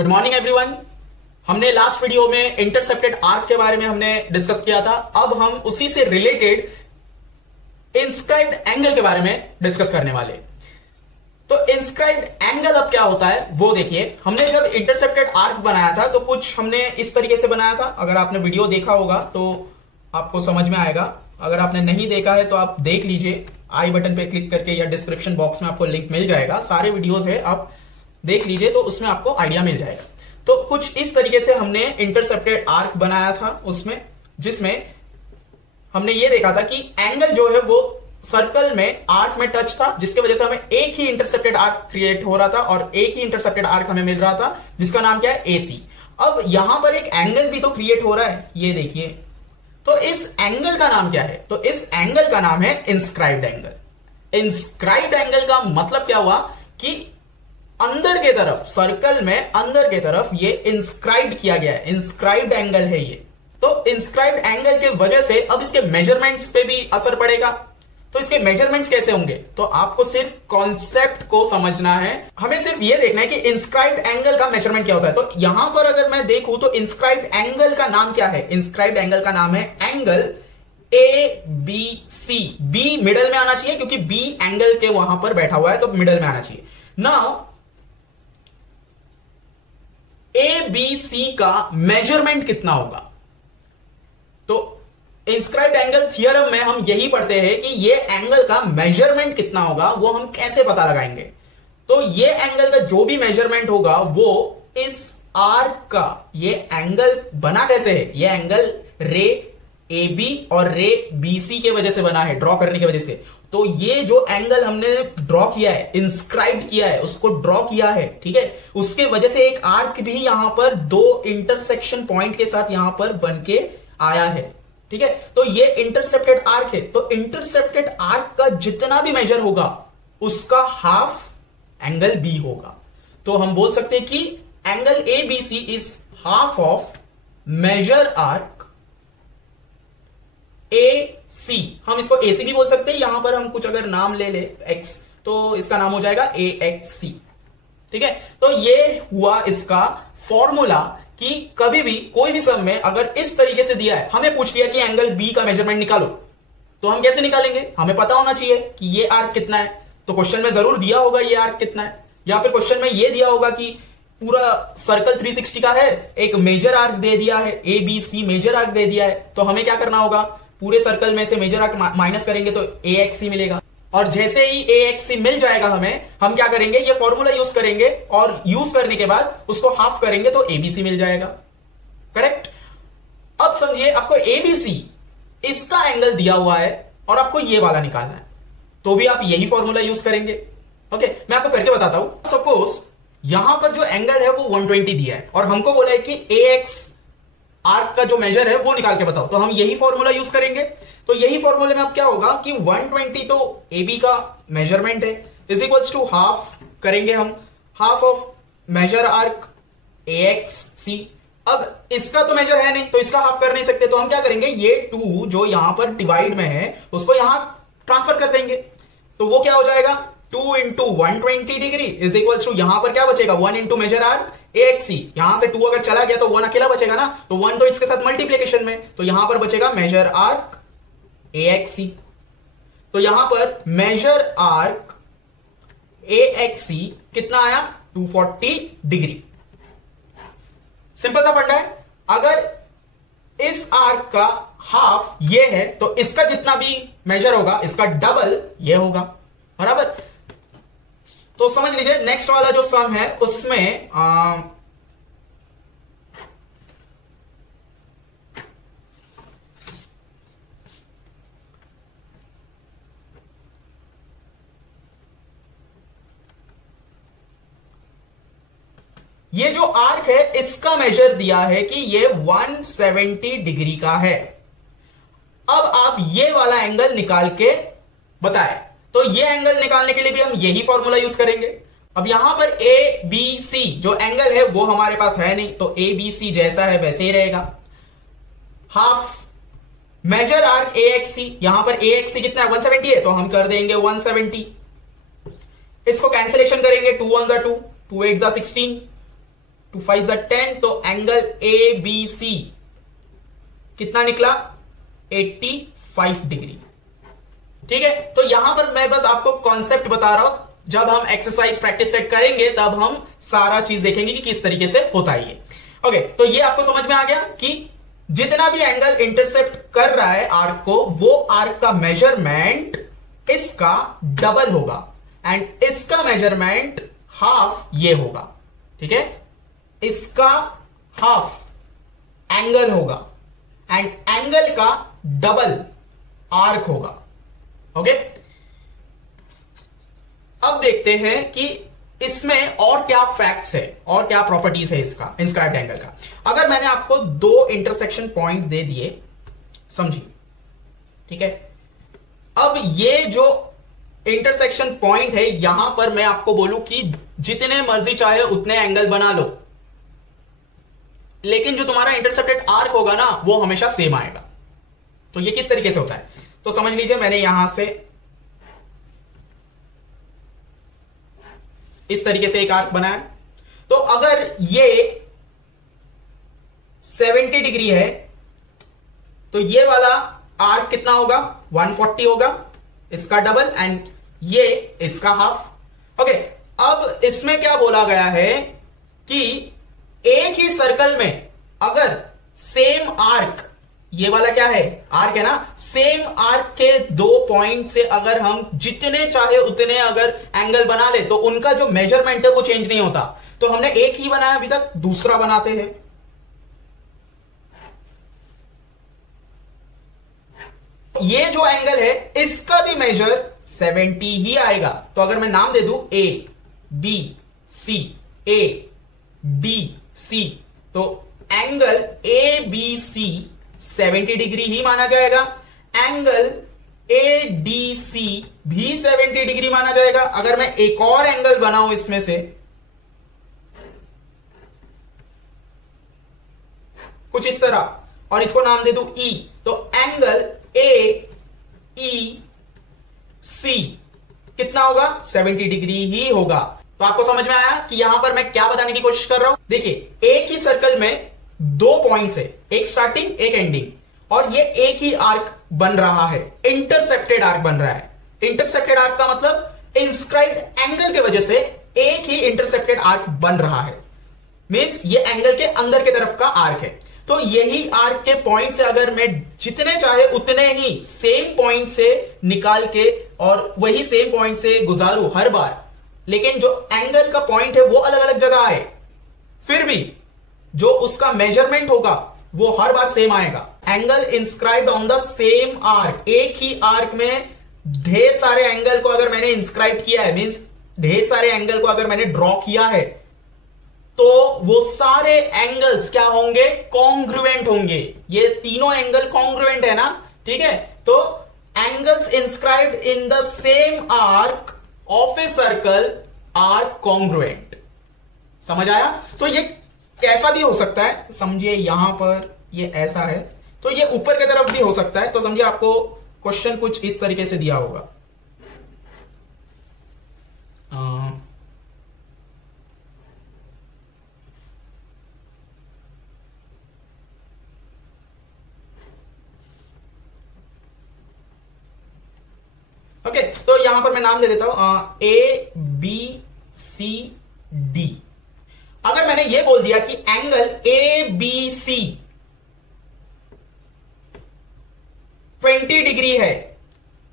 Good morning everyone. हमने last video में intercepted arc के बारे में हमने डिस्कस किया था। अब हम उसी से रिलेटेड इंस्क्राइब्ड एंगल के बारे में डिस्कस करने वाले। तो इंस्क्राइब्ड एंगल अब क्या होता है वो देखिए। हमने जब इंटरसेप्टेड आर्क बनाया था तो कुछ हमने इस तरीके से बनाया था। अगर आपने वीडियो देखा होगा तो आपको समझ में आएगा। अगर आपने नहीं देखा है तो आप देख लीजिए, आई बटन पे क्लिक करके या डिस्क्रिप्शन बॉक्स में आपको लिंक मिल जाएगा। सारे वीडियोस है, आप देख लीजिए तो उसमें आपको आइडिया मिल जाएगा। तो कुछ इस तरीके से हमने इंटरसेप्टेड आर्क बनाया था उसमें, जिसमें हमने ये देखा था कि एंगल जो है वो सर्कल में आर्क में टच था, जिसकी वजह से हमें एक ही इंटरसेप्टेड आर्क क्रिएट हो रहा था और एक ही इंटरसेप्टेड आर्क हमें मिल रहा था जिसका नाम क्या है, एसी। अब यहां पर एक एंगल भी तो क्रिएट हो रहा है, ये देखिए। तो इस एंगल का नाम क्या है? तो इस एंगल का नाम है इंस्क्राइब्ड एंगल। इंस्क्राइब्ड एंगल का मतलब क्या हुआ कि अंदर के तरफ, सर्कल में अंदर के तरफ ये इंस्क्राइब्ड किया गया है, इंस्क्राइब्ड एंगल है ये। तो इंस्क्राइब्ड एंगल के वजह से अब इसके मेजरमेंट्स पे भी असर पड़ेगा। तो इसके मेजरमेंट्स कैसे होंगे? तो आपको सिर्फ कॉन्सेप्ट को समझना है, हमें सिर्फ ये देखना है कि इंस्क्राइब्ड एंगल का मेजरमेंट क्या होता है। तो यहां पर अगर मैं देखूं तो इंस्क्राइब्ड एंगल का नाम क्या है? इंस्क्राइब्ड एंगल का नाम है एंगल ABC। बी मिडल में आना चाहिए क्योंकि बी एंगल के वहां पर बैठा हुआ है, तो मिडल में आना चाहिए। नाउ ABC का मेजरमेंट कितना होगा? तो इंस्क्राइब्ड एंगल थ्योरम में हम यही पढ़ते हैं कि ये एंगल का मेजरमेंट कितना होगा, वो हम कैसे पता लगाएंगे। तो ये एंगल का जो भी मेजरमेंट होगा वो इस आर्क का, ये एंगल बना कैसे है? ये एंगल रे AB और रे BC के वजह से बना है, ड्रॉ करने की वजह से। तो ये जो एंगल हमने ड्रॉ किया है, इंस्क्राइब किया है, उसको ड्रॉ किया है, ठीक है, उसके वजह से एक आर्क भी यहां पर दो इंटरसेक्शन पॉइंट के साथ यहां पर बन के आया है, ठीक है। तो ये इंटरसेप्टेड आर्क है। तो इंटरसेप्टेड आर्क का जितना भी मेजर होगा उसका हाफ एंगल बी होगा। तो हम बोल सकते हैं कि angle ABC is half of major arc AC। हम इसको AC भी बोल सकते हैं। यहां पर हम कुछ अगर नाम ले ले X तो इसका नाम हो जाएगा AXC, ठीक है। तो ये हुआ इसका फॉर्मूला कि कभी भी कोई भी सम में अगर इस तरीके से दिया है, हमें पूछ लिया कि एंगल B का मेजरमेंट निकालो, तो हम कैसे निकालेंगे? हमें पता होना चाहिए कि ये आर्क कितना है। तो क्वेश्चन में जरूर दिया होगा ये आर्क कितना है, या फिर क्वेश्चन में ये दिया होगा कि पूरा सर्कल 360 का है, एक मेजर आर्क दे दिया है, ABC मेजर आर्क दे दिया है। तो हमें क्या करना होगा? पूरे सर्कल में से मेजर आर्क माइनस करेंगे तो AXC मिलेगा। और जैसे ही AXC मिल जाएगा हमें, हम क्या करेंगे? ये फॉर्मूला यूज करेंगे और यूज करने के बाद उसको हाफ करेंगे तो ABC मिल जाएगा, करेक्ट। अब समझिए, आपको ABC इसका एंगल दिया हुआ है और आपको ये वाला निकालना है, तो भी आप यही फॉर्मूला यूज करेंगे। ओके, मैं आपको करके बताता हूं। सपोज यहां पर जो एंगल है वो 120 दिया है और हमको बोला है कि AX आर्क का जो मेजर है वो निकाल के बताओ, तो हम यही फॉर्मूला यूज करेंगे। तो यही फॉर्मूले में अब क्या होगा कि 120 तो AB का मेजरमेंट है, इज इक्वल्स टू हाफ करेंगे हम, half of major arc AXC। अब इसका तो मेजर है नहीं तो इसका हाफ कर नहीं सकते, तो हम क्या करेंगे? ये 2 जो यहां पर डिवाइड में है उसको यहां ट्रांसफर कर देंगे। तो वो क्या हो जाएगा? 2 into 120 degree is equals to, यहां पर क्या बचेगा? 1 इंटू मेजर आर्क AXC। यहां से 2 अगर चला गया तो 1 अकेला बचेगा ना, तो 1 तो इसके साथ मल्टीप्लीकेशन में, तो यहां पर बचेगा मेजर आर्क AXC। तो यहां पर मेजर आर्क AXC कितना आया? 240 डिग्री। सिंपल सा फंडा है। अगर इस आर्क का हाफ ये है तो इसका जितना भी मेजर होगा इसका डबल ये होगा, बराबर। तो समझ लीजिए, नेक्स्ट वाला जो सम है उसमें ये जो आर्क है इसका मेजर दिया है कि ये 170 डिग्री का है। अब आप ये वाला एंगल निकाल के बताएं। तो ये एंगल निकालने के लिए भी हम यही फॉर्मूला यूज करेंगे। अब यहां पर ABC जो एंगल है वो हमारे पास है नहीं, तो ABC जैसा है वैसे ही रहेगा। हाफ मेजर आर्क AXC, यहां पर AXC कितना है? 170 है, तो हम कर देंगे 170। इसको कैंसिलेशन करेंगे, 2 1 2, 2 8 16, 2 5 जा 10, तो एंगल ए बी सी कितना निकला? 85 डिग्री। ठीक है, तो यहां पर मैं बस आपको कॉन्सेप्ट बता रहा हूं, जब हम एक्सरसाइज प्रैक्टिस सेट करेंगे तब हम सारा चीज देखेंगे कि किस तरीके से होता है ये। ओके, तो ये आपको समझ में आ गया कि जितना भी एंगल इंटरसेप्ट कर रहा है आर्क को, वो आर्क का मेजरमेंट इसका डबल होगा एंड इसका मेजरमेंट हाफ ये होगा। ठीक है, इसका हाफ एंगल होगा एंड एंगल का डबल आर्क होगा। ओके, अब देखते हैं कि इसमें और क्या फैक्ट्स है और क्या प्रॉपर्टीज है इसका इंस्क्राइब्ड एंगल का। अगर मैंने आपको 2 इंटरसेक्शन पॉइंट दे दिए, समझिए, ठीक है, अब ये जो इंटरसेक्शन पॉइंट है, यहां पर मैं आपको बोलूं कि जितने मर्जी चाहे उतने एंगल बना लो, लेकिन जो तुम्हारा इंटरसेप्टेड आर्क होगा ना, वो हमेशा सेम आएगा। तो ये किस तरीके से होता है, तो समझ लीजिए, मैंने यहां से इस तरीके से एक आर्क बनाया, तो अगर ये 70 डिग्री है तो ये वाला आर्क कितना होगा? 140 होगा, इसका डबल, एंड ये इसका हाफ। ओके, अब इसमें क्या बोला गया है कि एक ही सर्कल में अगर सेम आर्क, ये वाला क्या है? आर्क है ना, सेम आर्क के 2 पॉइंट से अगर हम जितने चाहे उतने अगर एंगल बना ले, तो उनका जो मेजरमेंट है वो चेंज नहीं होता। तो हमने एक ही बनाया अभी तक, दूसरा बनाते हैं। ये जो एंगल है इसका भी मेजर 70 ही आएगा। तो अगर मैं नाम दे दूं ए बी सी, ए बी सी, तो angle A B C 70 degree ही माना जाएगा। एंगल ए डी सी भी 70 डिग्री माना जाएगा। अगर मैं एक और एंगल बनाऊं इसमें से, कुछ इस तरह, और इसको नाम दे दूं ई, तो एंगल ए ई सी कितना होगा? 70 डिग्री ही होगा। तो आपको समझ में आया कि यहां पर मैं क्या बताने की कोशिश कर रहा हूं। देखिए, एक ही सर्कल में 2 पॉइंट्स है, एक स्टार्टिंग एक एंडिंग, और ये एक ही आर्क बन रहा है, इंटरसेप्टेड आर्क बन रहा है। इंटरसेप्टेड आर्क का मतलब इंस्क्राइब्ड एंगल की वजह से एक ही इंटरसेप्टेड आर्क बन रहा है, मींस ये एंगल के अंदर की तरफ का आर्क है। तो यही आर्क के पॉइंट से अगर मैं जितने चाहे उतने ही सेम पॉइंट से निकाल के और वही सेम पॉइंट से गुजारूं हर बार, लेकिन जो एंगल का पॉइंट है वो अलग अलग जगह आए, फिर भी जो उसका मेजरमेंट होगा वो हर बार सेम आएगा। Angle inscribed on the same arc, एक ही आर्क में ढेर सारे एंगल को अगर मैंने इंस्क्राइब किया है, मींस ढेर सारे एंगल को अगर मैंने ड्रॉ किया है, तो वो सारे एंगल्स क्या होंगे? कॉन्ग्रुएंट होंगे। ये तीनों एंगल कॉन्ग्रुएंट है ना, ठीक है। तो angles inscribed in the same arc of a circle are congruent. समझ आया? तो ये कैसा भी हो सकता है, समझिए यहां पर ये ऐसा है, तो ये ऊपर की तरफ भी हो सकता है। तो समझिए आपको क्वेश्चन कुछ इस तरीके से दिया होगा, ओके। तो यहां पर मैं नाम दे देता हूं ए बी सी डी। अगर मैंने ये बोल दिया कि angle A B C 20 degree है,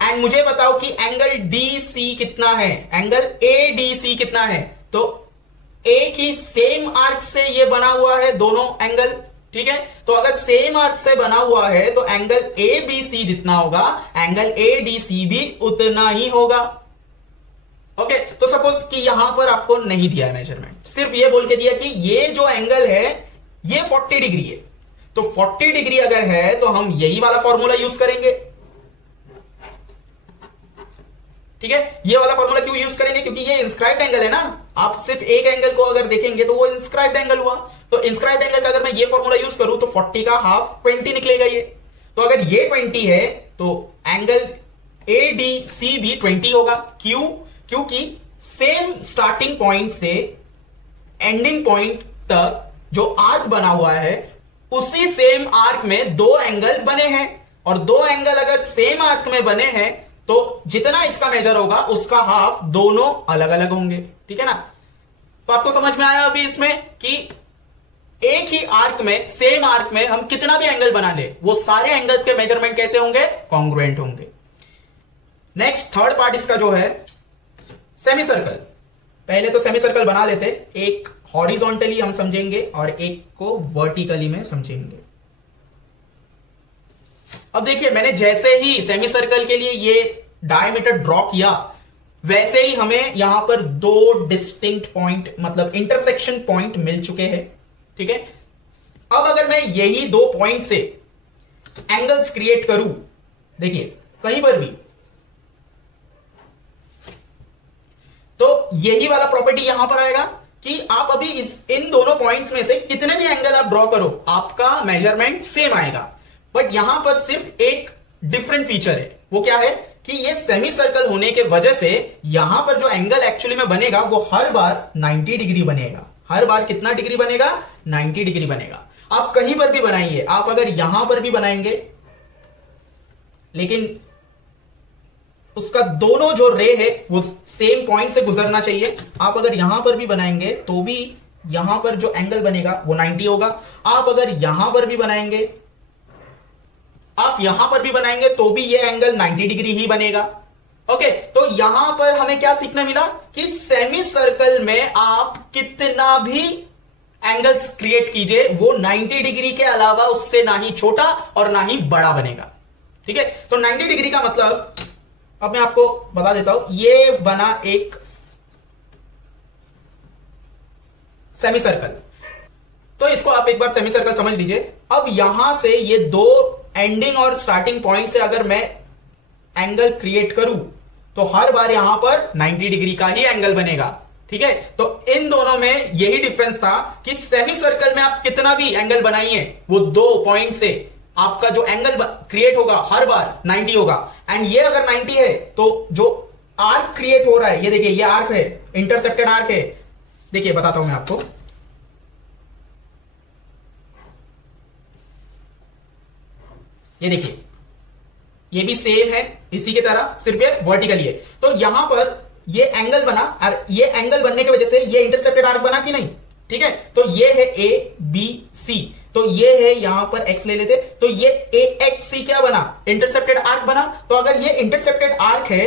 एंड मुझे बताओ कि एंगल डी सी कितना है, एंगल ए डी सी कितना है, तो एक ही सेम आर्क से ये बना हुआ है दोनों एंगल, ठीक है। तो अगर सेम आर्क से बना हुआ है तो एंगल ए बी सी जितना होगा, एंगल ए डी सी भी उतना ही होगा। ओके, तो सपोज कि यहां पर आपको नहीं दिया है मेजरमेंट, सिर्फ ये बोल के दिया कि ये जो एंगल है ये 40 डिग्री है, तो 40 डिग्री अगर है तो हम यही वाला फॉर्मूला यूज करेंगे, ठीक है। ये वाला फॉर्मूला क्यों यूज करेंगे? क्योंकि ये इंस्क्राइब्ड एंगल है ना। आप सिर्फ एक एंगल को अगर देखेंगे तो वो इंस्क्राइब्ड एंगल हुआ, तो इंस्क्राइब्ड एंगल का अगर मैं ये फॉर्मूला यूज करूं तो 40 का हाफ 20 निकलेगा ये। तो अगर ये 20 है तो एंगल ए डी सी भी 20 होगा। क्यों? क्योंकि सेम स्टार्टिंग पॉइंट से एंडिंग पॉइंट तक जो आर्क बना हुआ है उसी सेम आर्क में दो एंगल बने हैं, और दो एंगल अगर सेम आर्क में बने हैं तो जितना इसका मेजर होगा उसका हाफ दोनों अलग अलग होंगे। ठीक है ना? तो आपको समझ में आया अभी इसमें कि एक ही आर्क में, सेम आर्क में हम कितना भी एंगल बना ले वो सारे एंगल्स के मेजरमेंट कैसे होंगे? कॉन्ग्रुएंट होंगे। नेक्स्ट थर्ड पार्ट इसका जो है सेमी सर्कल। पहले तो सेमी सर्कल बना लेते, एक हॉरिजॉन्टली हम समझेंगे और एक को वर्टिकली में समझेंगे। अब देखिए, मैंने जैसे ही सेमी सर्कल के लिए ये डायमीटर ड्रॉ किया वैसे ही हमें यहां पर दो डिस्टिंक्ट पॉइंट, मतलब इंटरसेक्शन पॉइंट मिल चुके हैं। ठीक है? अब अगर मैं यही दो पॉइंट से एंगल्स क्रिएट करूं, देखिए कहीं पर भी, तो यही वाला प्रॉपर्टी यहां पर आएगा कि आप अभी इन दोनों पॉइंट्स में से कितने भी एंगल आप ड्रॉ करो आपका मेजरमेंट सेम आएगा। बट यहां पर सिर्फ एक डिफरेंट फीचर है। वो क्या है कि ये सेमी सर्कल होने के वजह से यहां पर जो एंगल एक्चुअली में बनेगा वो हर बार 90 डिग्री बनेगा। हर बार कितना डिग्री बनेगा? 90 डिग्री बनेगा। आप कहीं पर भी बनाइए, आप अगर यहां पर भी बनाएंगे, लेकिन उसका दोनों जो रे है वो सेम पॉइंट से गुजरना चाहिए। आप अगर यहां पर भी बनाएंगे तो भी यहां पर जो एंगल बनेगा वो 90 होगा। आप अगर यहां पर भी बनाएंगे, आप यहां पर भी बनाएंगे तो भी ये एंगल 90 डिग्री ही बनेगा। ओके, तो यहां पर हमें क्या सीखने मिला कि सेमी सर्कल में आप कितना भी एंगल्स क्रिएट कीजिए वो 90 डिग्री के अलावा उससे ना ही छोटा और ना ही बड़ा बनेगा। ठीक है? तो 90 डिग्री का मतलब अब मैं आपको बता देता हूं, ये बना एक सेमी सर्कल। तो इसको आप एक बार सेमी सर्कल समझ लीजिए। अब यहां से ये दो एंडिंग और स्टार्टिंग पॉइंट से अगर मैं एंगल क्रिएट करूं तो हर बार यहां पर 90 डिग्री का ही एंगल बनेगा। ठीक है? तो इन दोनों में यही डिफरेंस था कि सेमी सर्कल में आप कितना भी एंगल बनाइए वो दो पॉइंट से आपका जो एंगल क्रिएट होगा हर बार 90 होगा। एंड ये अगर 90 है तो जो आर्क क्रिएट हो रहा है, ये देखिए ये आर्क है, इंटरसेप्टेड आर्क है। देखिए बताता हूं मैं आपको, ये देखिए ये भी सेम है इसी की तरह, सिर्फ ये वर्टिकली है। तो यहां पर ये एंगल बना और ये एंगल बनने की वजह से ये इंटरसेप्टेड आर्क बना कि नहीं? ठीक है? तो ये है ए बी सी, तो ये है यहां पर एक्स ले लेते, तो ये ए एक्स सी क्या बना? इंटरसेप्टेड आर्क बना। तो अगर ये इंटरसेप्टेड आर्क है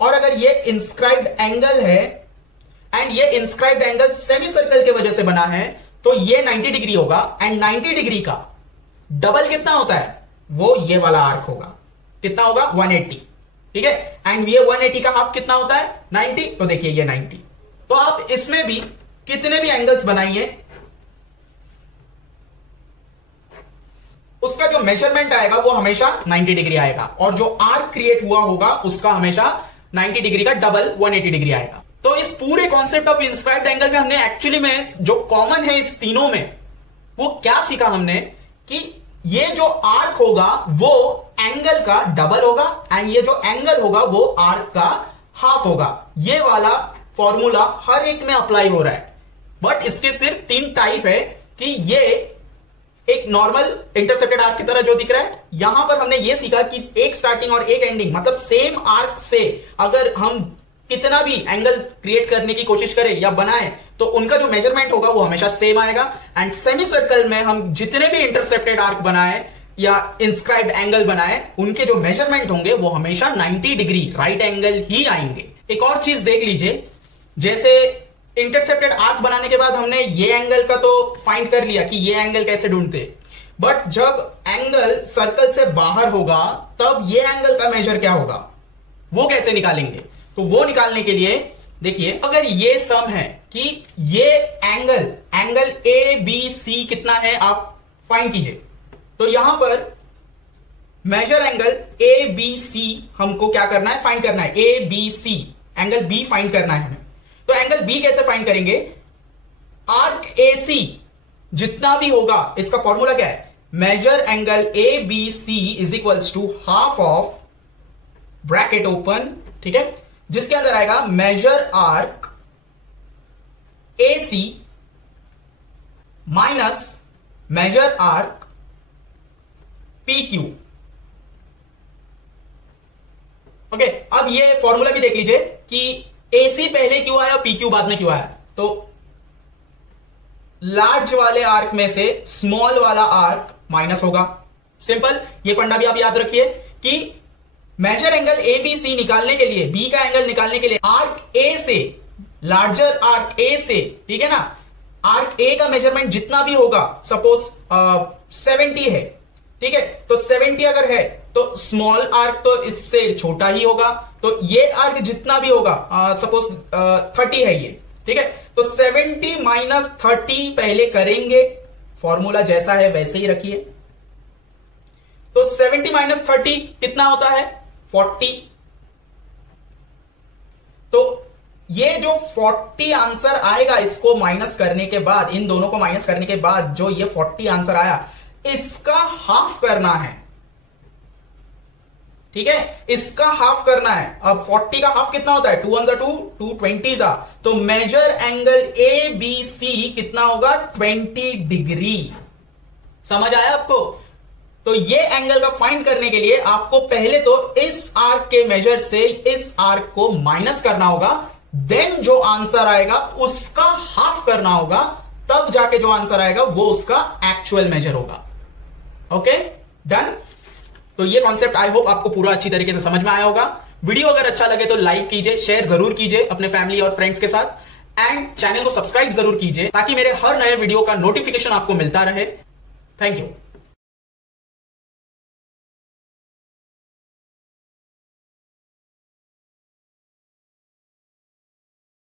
और अगर ये इंस्क्राइब्ड एंगल है एंड ये इंस्क्राइब्ड एंगल सेमी सर्कल की वजह से बना है तो ये 90 डिग्री होगा। एंड 90 डिग्री का डबल कितना होता है? वो ये वाला आर्क होगा। कितना होगा? 180। ठीक है? एंड ये 180 का हाफ कितना होता है? 90। तो देखिए ये 90। तो आप इसमें भी कितने भी एंगल्स बनाइए उसका जो मेजरमेंट आएगा वो हमेशा 90 डिग्री आएगा, और जो आर्क क्रिएट हुआ होगा उसका हमेशा 90 डिग्री का डबल 180 डिग्री आएगा। तो इस पूरे कॉन्सेप्ट ऑफ इंस्क्राइब्ड एंगल में हमने एक्चुअली में जो कॉमन है इस तीनों में वो क्या सीखा हमने कि ये जो आर्क होगा वो एंगल का डबल होगा एंड ये जो एंगल होगा वो आर्क का हाफ होगा। ये वाला फॉर्मूला हर एक में अप्लाई हो रहा है। बट इसके सिर्फ 3 टाइप है कि ये एक नॉर्मल इंटरसेप्टेड आर्क की तरह जो दिख रहा है, यहां पर हमने ये सीखा कि एक स्टार्टिंग और एक एंडिंग, मतलब सेम आर्क से अगर हम कितना भी एंगल क्रिएट करने की कोशिश करें या बनाएं तो उनका जो मेजरमेंट होगा वो हमेशा सेम आएगा। एंड सेमी सर्कल में हम जितने भी इंटरसेप्टेड आर्क बनाए या इंस्क्राइब्ड एंगल बनाए उनके जो मेजरमेंट होंगे वो हमेशा 90 डिग्री राइट एंगल ही आएंगे। एक और चीज देख लीजिए, जैसे इंटरसेप्टेड आर्क बनाने के बाद हमने ये एंगल का तो फाइंड कर लिया कि ये एंगल कैसे ढूंढते, बट जब एंगल सर्कल से बाहर होगा तब ये एंगल का मेजर क्या होगा वो कैसे निकालेंगे? तो वो निकालने के लिए देखिए, अगर ये सम है कि ये एंगल ए बी सी कितना है आप फाइंड कीजिए, तो यहां पर major angle A B C हमको क्या करना है? फाइंड करना है। A B C angle B find करना है हमें। तो एंगल बी कैसे फाइंड करेंगे? आर्क ए सी जितना भी होगा इसका फॉर्मूला क्या है? Major angle A B C is equals to half of bracket open, ठीक है, जिसके अंदर आएगा major arc A C minus major arc P Q. Okay, अब ये फॉर्मूला भी देख लीजिए कि AC पहले क्यों आया, PQ बाद में क्यों आया। तो लार्ज वाले आर्क में से स्मॉल वाला आर्क माइनस होगा। सिंपल, ये फंडा भी आप याद रखिए कि मेजर एंगल ABC निकालने के लिए, B का एंगल निकालने के लिए आर्क A से, लार्जर आर्क A से, ठीक है ना, आर्क A का मेजरमेंट जितना भी होगा, सपोज 70 है, ठीक है, तो 70 अगर है तो स्मॉल आर्क तो इससे छोटा ही होगा। तो ये आर्क जितना भी होगा, सपोज 30 है ये, ठीक है, तो 70 माइनस 30 पहले करेंगे, फॉर्मूला जैसा है वैसे ही रखिए। तो 70 माइनस 30 कितना होता है, 40। तो ये जो 40 आंसर आएगा, इसको माइनस करने के बाद, इन दोनों को माइनस करने के बाद जो ये 40 आंसर आया, इसका हाफ करना है, ठीक है, इसका हाफ करना है। अब 40 का हाफ कितना होता है, 2 1 2, 2 20 जा, तो मेजर एंगल ABC कितना होगा, 20 डिग्री। समझ आया आपको। तो ये एंगल का फाइंड करने के लिए आपको पहले तो इस आर्क के मेजर से इस आर्क को माइनस करना होगा, देन जो आंसर आएगा उसका हाफ करना होगा, तब जाके जो आंसर आएगा वो उसका एक्चुअल मेजर होगा। Okay, done. तो ये कॉन्सेप्ट आई होप आपको पूरा अच्छी तरीके से समझ में आया होगा। वीडियो अगर अच्छा लगे तो लाइक कीजिए, शेयर जरूर कीजिए अपने फैमिली और फ्रेंड्स के साथ, एंड चैनल को सब्सक्राइब जरूर कीजिए ताकि मेरे हर नए वीडियो का नोटिफिकेशन आपको मिलता रहे। Thank you.